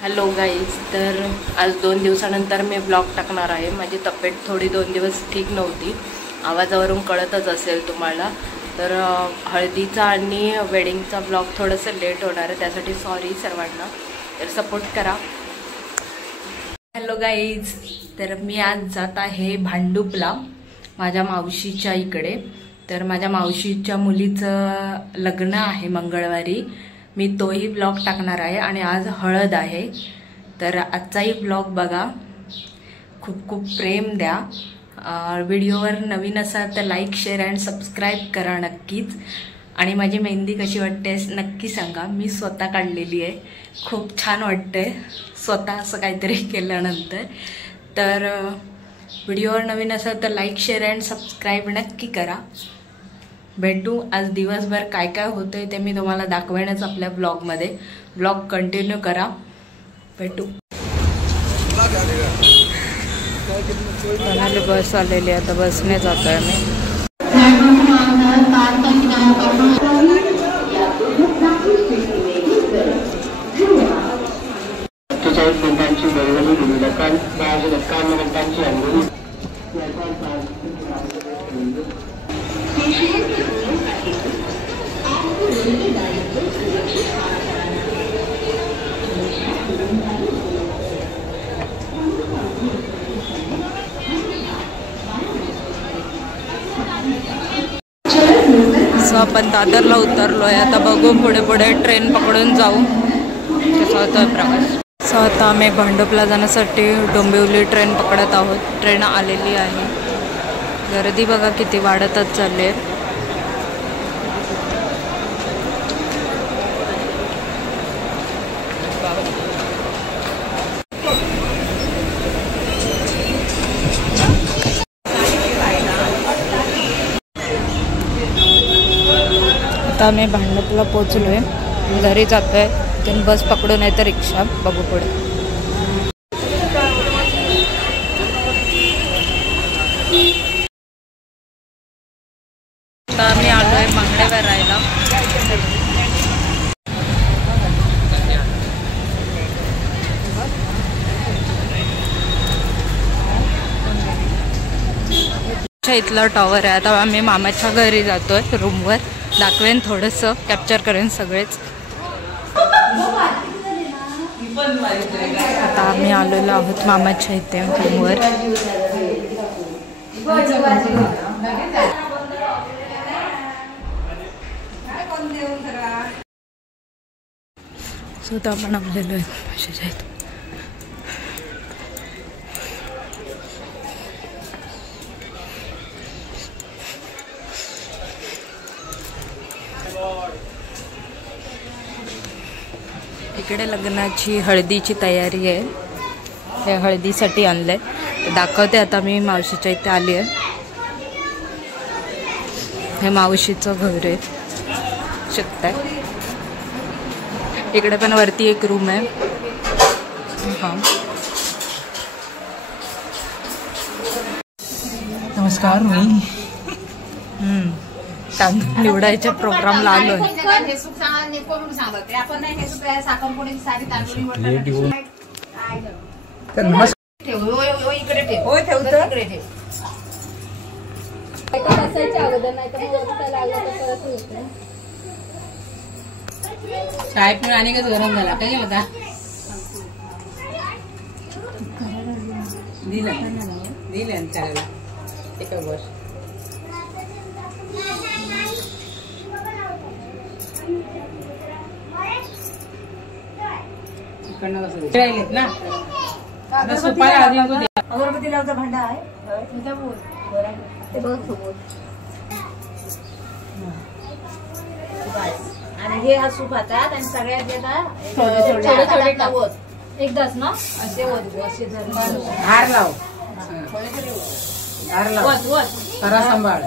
Hello guys, तर आज 2 दिवसानंतर मी ब्लॉग टाकणार आहे। माझी तब्येत थोडी 2 दिवस ठीक नव्हती, आवाजावरून कळतच असेल तुम्हाला। तर हळदीचा आणि वेडिंगचा ब्लॉग थोडंसं लेट होणार आहे, त्यासाठी सॉरी सर्वांना, तर सपोर्ट करा। हॅलो गाईज, तर मी आज जात आहे भांडूपला माझ्या मावशीच्या इकडे। तर माझ्या मावशीच्या मुलीचं लग्न आहे मंगळवारी, मी तोही ब्लॉग टाकणार आहे आणि आज हळद आहे। तर आजचाही ब्लॉग बघा, खूप खूप प्रेम द्या। व्हिडिओवर नवीन असाल तर लाईक शेअर अँड सबस्क्राईब करा नक्कीच। आणि माझी मेहंदी कशी वाटते नक्की सांगा, मी स्वतः काढलेली आहे, खूप छान वाटते स्वतः असं काहीतरी केल्यानंतर। तर व्हिडिओवर नवीन असाल तर लाईक शेअर अँड सबस्क्राईब नक्की करा। भेटू आज दिवसभर काय काय होतंय ते मी तुम्हाला दाखवेनच आपल्या ब्लॉगमध्ये। ब्लॉग कंटिन्यू करा, भेटू। ठाण्याला बस आलेली, आता बसने जातोय मी। सो आपण दादरला उतरलोय, आता बघू पुढे पुढे ट्रेन पकडून जाऊ, कसा होता प्रवास। सो आता आम्ही भांडूपला जाण्यासाठी डोंबिवली ट्रेन पकडत आहोत। ट्रेन आलेली आहे, गर्दी बघा किती वाढतच चालली आहे। आता आम्ही भांडूपला पोहोचलोय, घरी जातोय, तिथून बस पकडू नाही तर रिक्षा, बघू पुढे। आता आम्ही आलोय बांगडेवर राहायला। इथला टॉवर आहे। आता आम्ही मामाच्या घरी जातोय, रूमवर दाखवेन, थोडंसं कॅप्चर करेन सगळेच। आता आम्ही आलेलो आहोत मामाच्या इथे रूमवर। स्वतः आपण आलेलो आहे मामाच्या इथे। इकडे लग्नाची हळदीची तयारी आहे, हे हळदीसाठी आणलंय, दाखवते। आता मी मावशीच्या इथे आली आहे, हे मावशीचं घर आहे, शकताय। इकडे पण वरती एक रूम आहे। हां, नमस्कार, मी तांदूळ निवडायच्या प्रोग्रामला आलोय। चाय पण आणि का गरम झाला काय होता, दिलं चालेल एका वर्ष राहिलेत ना। अगरबत्ती लावता भांडा आहे आणि हे हा सूप हातात आणि सगळ्यात एकदाच ना असे हार लाव, हार लाव, खरा सांभाळ,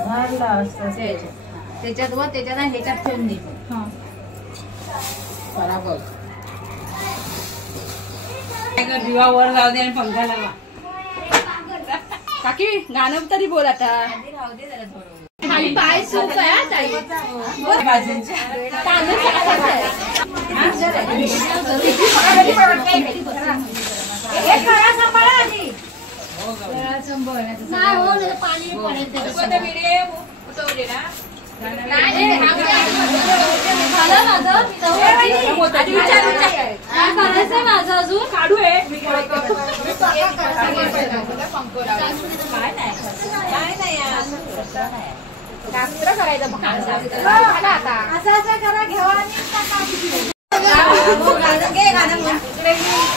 त्याच्यात व त्याच्यात ह्याच्यात ठेवून दे बरोबर। दिवा वर जाऊ दे आणि पंखा लावा। काकी गाणं तरी बोल आता। पाय सूप आहे ताई, नाही हो नाही पाणी पडेल त्याच्यात. झालं माझं मी जाऊ आधी विचार काय करायचंय माझं अजून काढू आहे शास्त्र करायचं असं करा घेवा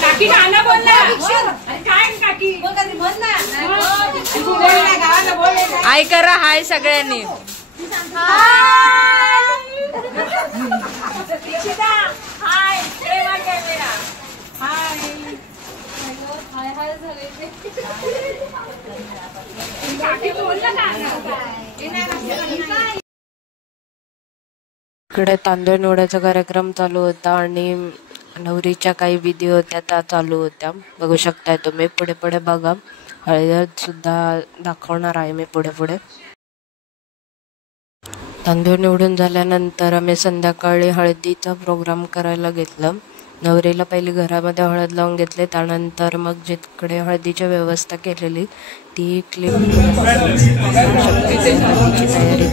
काकी गाणं बोल ना काय काकी बोल ना हाय करा हाय सगळ्यांनी. इकडे तांदूळ निवडायचा कार्यक्रम चालू होता आणि नवरीच्या काही विधी होत्या त्या चालू होत्या. बघू शकताय तुम्ही. पुढे पुढे बघा. हळद सुद्धा दाखवणार आहे मी पुढे पुढे. तांदूळ निवडून झाल्यानंतर आम्ही संध्याकाळी हळदीचा प्रोग्राम करायला घेतलं. नवरीला पहिली घरामध्ये हळद लावून घेतले. त्यानंतर मग जिकडे हळदीची व्यवस्था केलेली ती क्लिप तयारी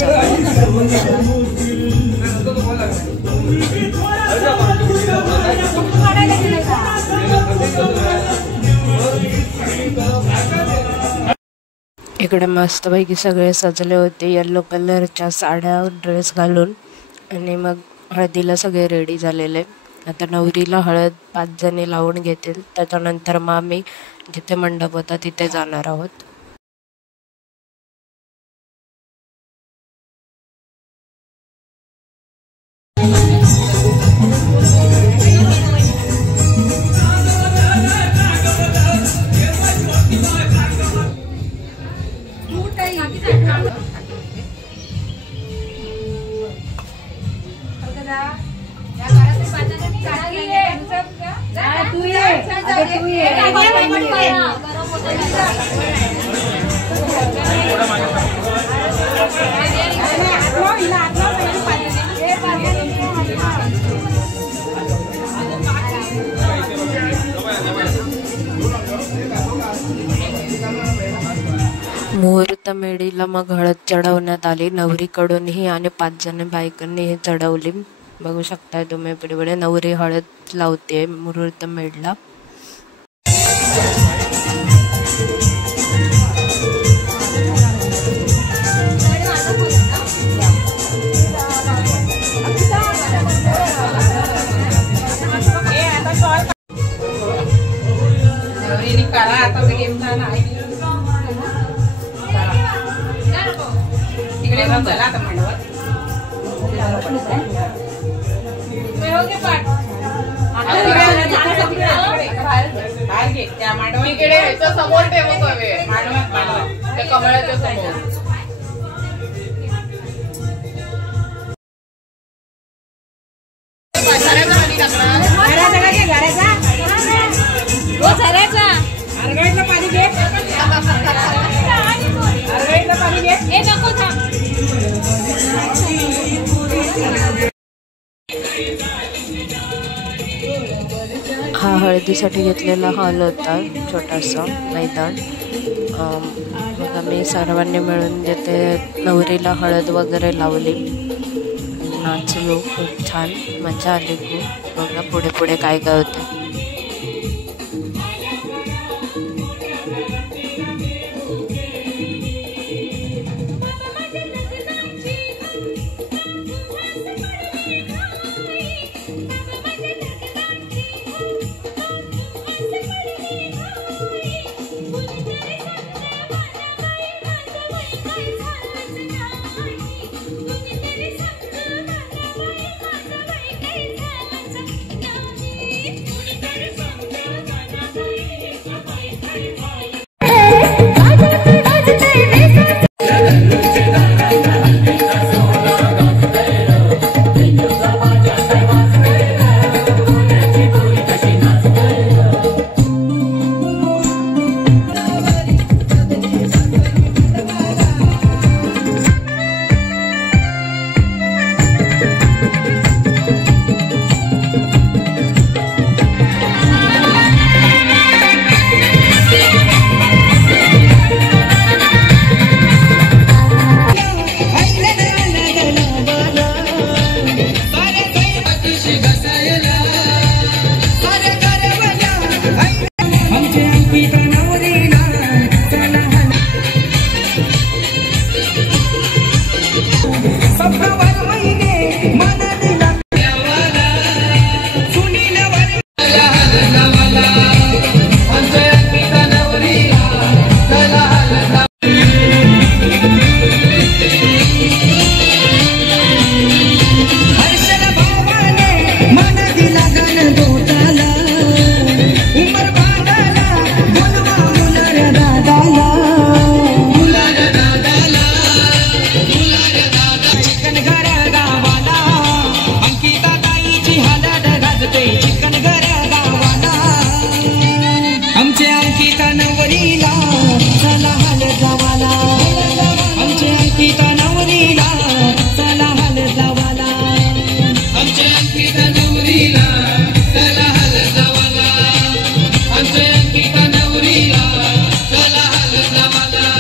इकडे मस्तपैकी सगळे सजले होते येलो कलरच्या साड्या ड्रेस घालून आणि मग हळदीला सगळे रेडी झालेले. आता नवरीला हळद 5 जणी लावून घेतील. त्याच्यानंतर मग आम्ही जिथे मंडप होता तिथे जाणार आहोत. मुहूर्त मेढीला मग हळद चढवण्यात आली. नवरीकडूनही आणि 5 जण बायकांनीही चढवली. बघू शकताय तुम्ही. पुढे नवरी हळद लावते मुहूर्त मेढला. समोर ठेवू कमळाच्या समोर. हा हळदीसाठी घेतलेला हॉल होता. छोटासा मैदान. मग आम्ही सर्वांनी मिळून तिथे नवरीला हळद वगैरे लावली. नाचलो. खूप छान मजा आली खूप. बघा पुढे पुढे काय काय होतं. आमच्या अंकिता नवरीला चला हाल जावाला, आमच्या अंकिता नवरीला चला हाल जावाला, आमच्या अंकिता नवरीला चला हाल जावाला, आमच्या अंकिता नवरीला चला हाल जावाला.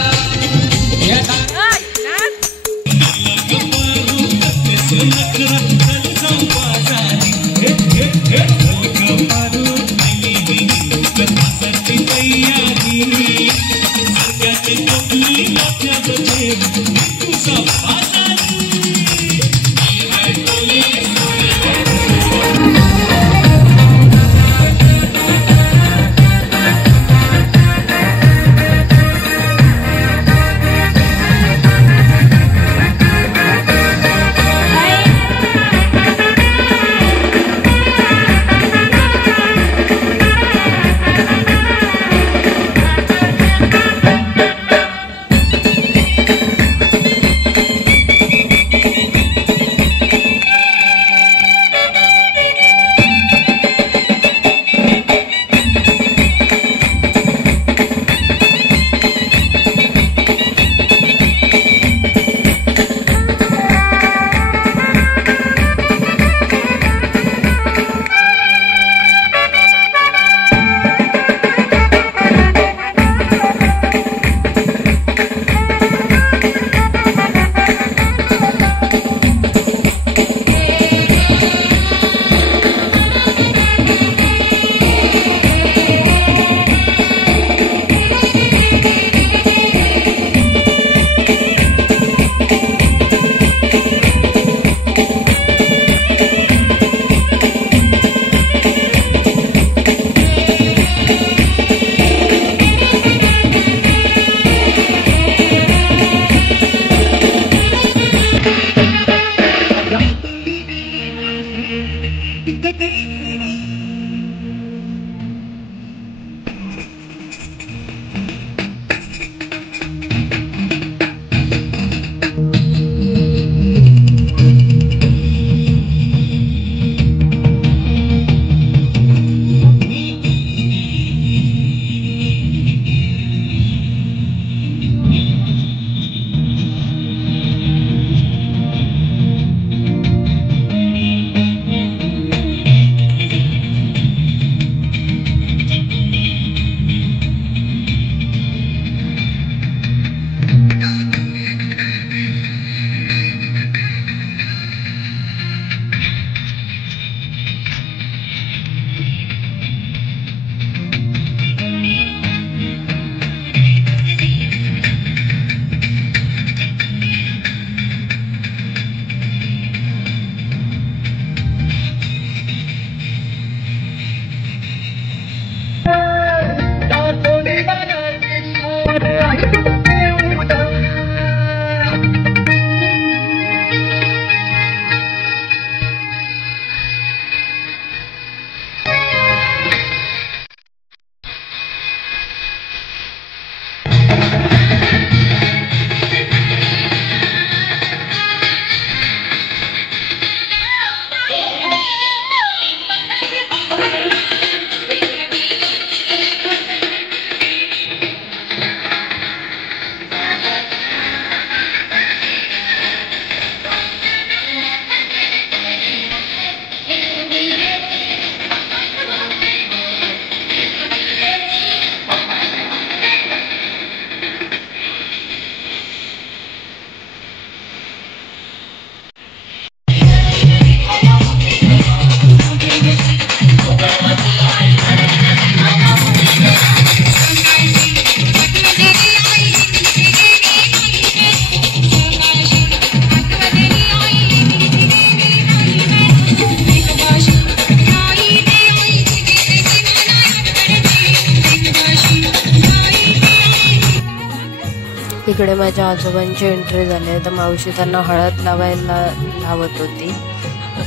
इकडे माझ्या आजोबांची एंट्री झाली तर मावशी त्यांना हळद लावायला लावत होती.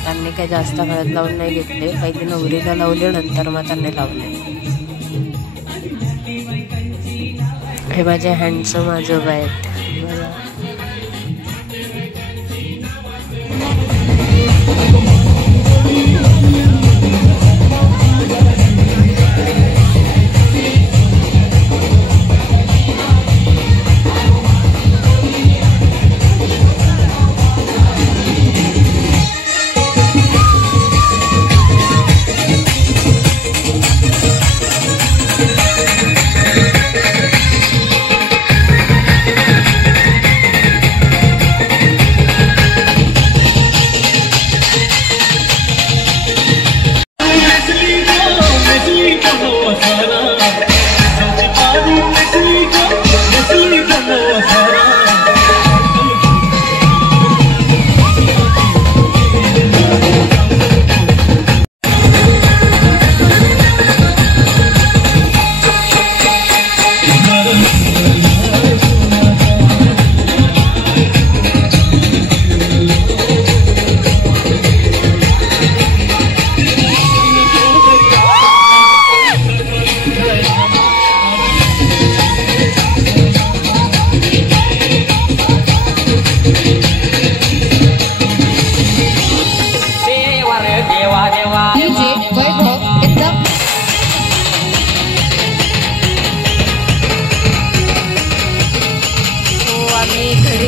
त्यांनी काही जास्त हळद लावून नाही घेतले, पहिली नवरीला लावले नंतर मग त्यांनी लावले. हे माझे हँडसम आजोबा आहेत.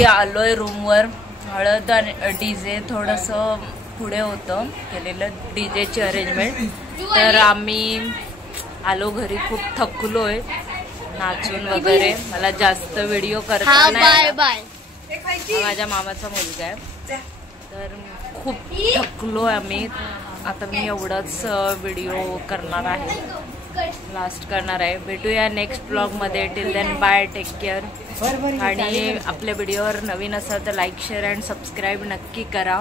आलोय रूमवर. हळद आणि डीजे थोडंसं पुढे होतं केलेलं डीजेची अरेंजमेंट. तर आम्ही आलो घरी. खूप थकलोय नाचून वगैरे. मला जास्त व्हिडिओ करता नाही आला. हा माझ्या मामाचा मुलगा आहे. तर खूप थकलोय आम्ही. आता मी एवढाच व्हिडिओ करणार आहे, लास्ट करणार आहे. भेटूया नेक्स्ट ब्लॉगमध्ये. Till then bye, take care. आणि आपल्या व्हिडिओवर नवीन असाल तर लाईक, शेअर अँड सबस्क्राईब नक्की करा.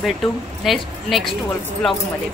भेटू नेक्स्ट ब्लॉगमध्ये.